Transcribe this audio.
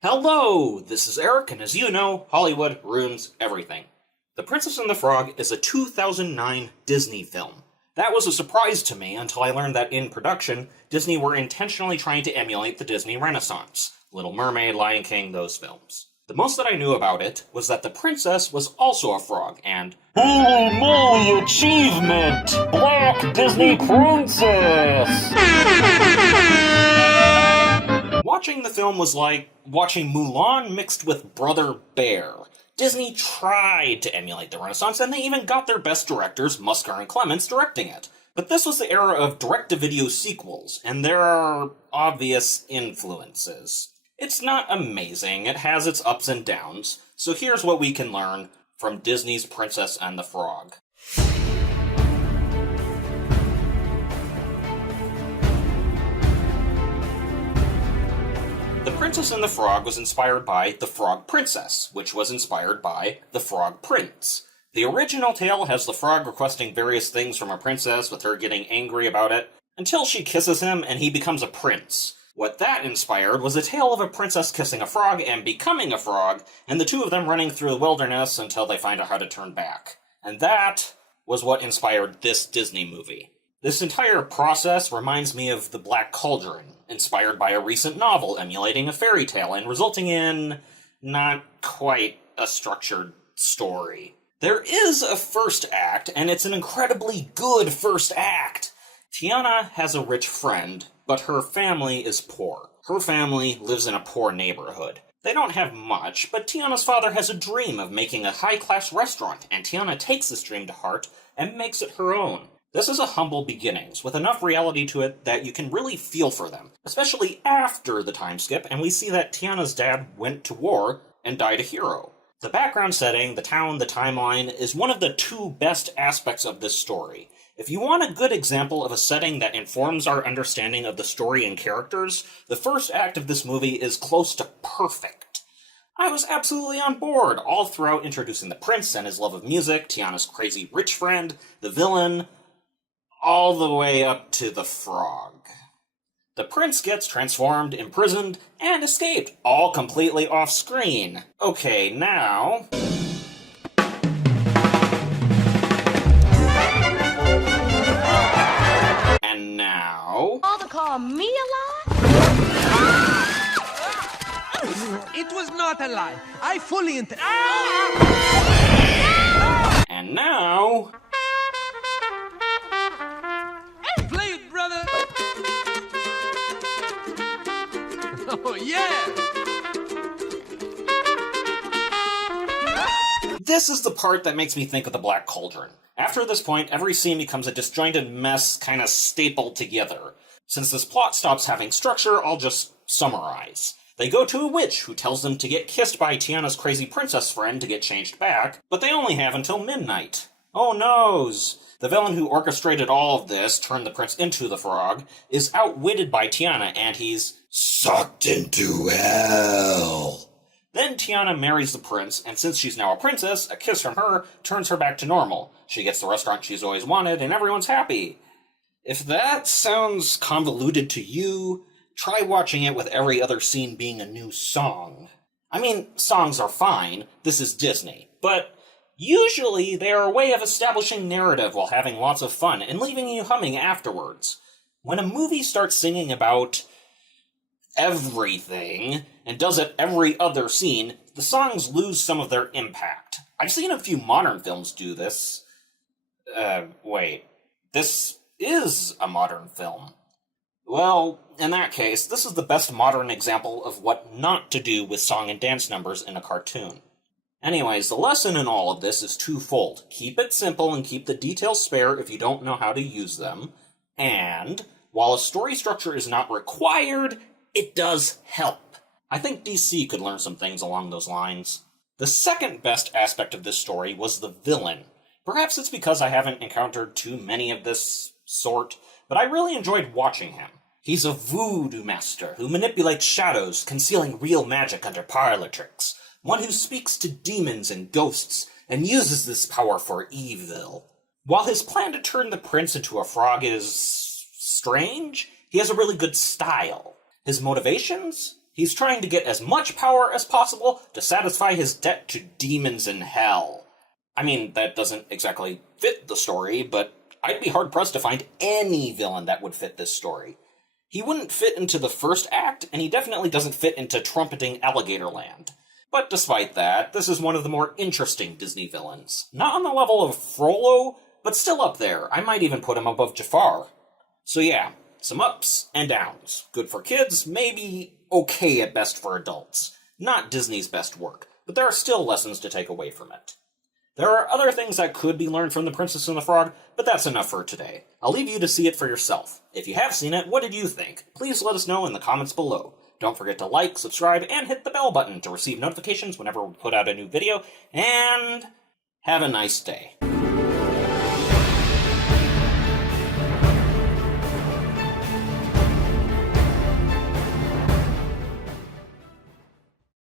Hello, this is Eric, and as you know, Hollywood ruins everything. The Princess and the Frog is a 2009 Disney film. That was a surprise to me until I learned that in production, Disney were intentionally trying to emulate the Disney Renaissance. Little Mermaid, Lion King, those films. The most that I knew about it was that the princess was also a frog, and holy moly achievement! Black Disney Princess! Watching the film was like watching Mulan mixed with Brother Bear. Disney tried to emulate the Renaissance, and they even got their best directors, Musker and Clements, directing it. But this was the era of direct-to-video sequels, and there are obvious influences. It's not amazing, it has its ups and downs, so here's what we can learn from Disney's Princess and the Frog. The Princess and the Frog was inspired by The Frog Princess, which was inspired by The Frog Prince. The original tale has the frog requesting various things from a princess, with her getting angry about it, until she kisses him and he becomes a prince. What that inspired was a tale of a princess kissing a frog and becoming a frog, and the two of them running through the wilderness until they find out how to turn back. And that was what inspired this Disney movie. This entire process reminds me of The Black Cauldron, inspired by a recent novel emulating a fairy tale and resulting in not quite a structured story. There is a first act, and it's an incredibly good first act. Tiana has a rich friend, but her family is poor. Her family lives in a poor neighborhood. They don't have much, but Tiana's father has a dream of making a high-class restaurant, and Tiana takes this dream to heart and makes it her own. This is a humble beginnings, with enough reality to it that you can really feel for them, especially after the time skip, and we see that Tiana's dad went to war and died a hero. The background setting, the town, the timeline, is one of the two best aspects of this story. If you want a good example of a setting that informs our understanding of the story and characters, the first act of this movie is close to perfect. I was absolutely on board all throughout introducing the prince and his love of music, Tiana's crazy rich friend, the villain, all the way up to the frog. The prince gets transformed, imprisoned, and escaped, all completely off-screen. Okay, now... And now... All to call me a lie? It was not a lie. I fully intend... And now... Play it, brother! Oh, yeah! This is the part that makes me think of The Black Cauldron. After this point, every scene becomes a disjointed mess, kind of stapled together. Since this plot stops having structure, I'll just summarize. They go to a witch who tells them to get kissed by Tiana's crazy princess friend to get changed back, but they only have until midnight. Oh noes! The villain who orchestrated all of this, turned the prince into the frog, is outwitted by Tiana, and he's sucked into hell. Then Tiana marries the prince, and since she's now a princess, a kiss from her turns her back to normal. She gets the restaurant she's always wanted, and everyone's happy. If that sounds convoluted to you, try watching it with every other scene being a new song. I mean, songs are fine, this is Disney, but usually they are a way of establishing narrative while having lots of fun and leaving you humming afterwards. When a movie starts singing about everything and does it every other scene, the songs lose some of their impact. I've seen a few modern films do this. This is a modern film. Well, in that case, this is the best modern example of what not to do with song and dance numbers in a cartoon. Anyways, the lesson in all of this is twofold. Keep it simple and keep the details spare if you don't know how to use them. And, while a story structure is not required, it does help. I think DC could learn some things along those lines. The second best aspect of this story was the villain. Perhaps it's because I haven't encountered too many of this sort, but I really enjoyed watching him. He's a voodoo master who manipulates shadows, concealing real magic under parlor tricks. One who speaks to demons and ghosts, and uses this power for evil. While his plan to turn the prince into a frog is strange, he has a really good style. His motivations? He's trying to get as much power as possible to satisfy his debt to demons in hell. I mean, that doesn't exactly fit the story, but I'd be hard-pressed to find any villain that would fit this story. He wouldn't fit into the first act, and he definitely doesn't fit into trumpeting Alligator Land. But despite that, this is one of the more interesting Disney villains. Not on the level of Frollo, but still up there. I might even put him above Jafar. So yeah, some ups and downs. Good for kids, maybe okay at best for adults. Not Disney's best work, but there are still lessons to take away from it. There are other things that could be learned from The Princess and the Frog, but that's enough for today. I'll leave you to see it for yourself. If you have seen it, what did you think? Please let us know in the comments below. Don't forget to like, subscribe, and hit the bell button to receive notifications whenever we put out a new video, and have a nice day.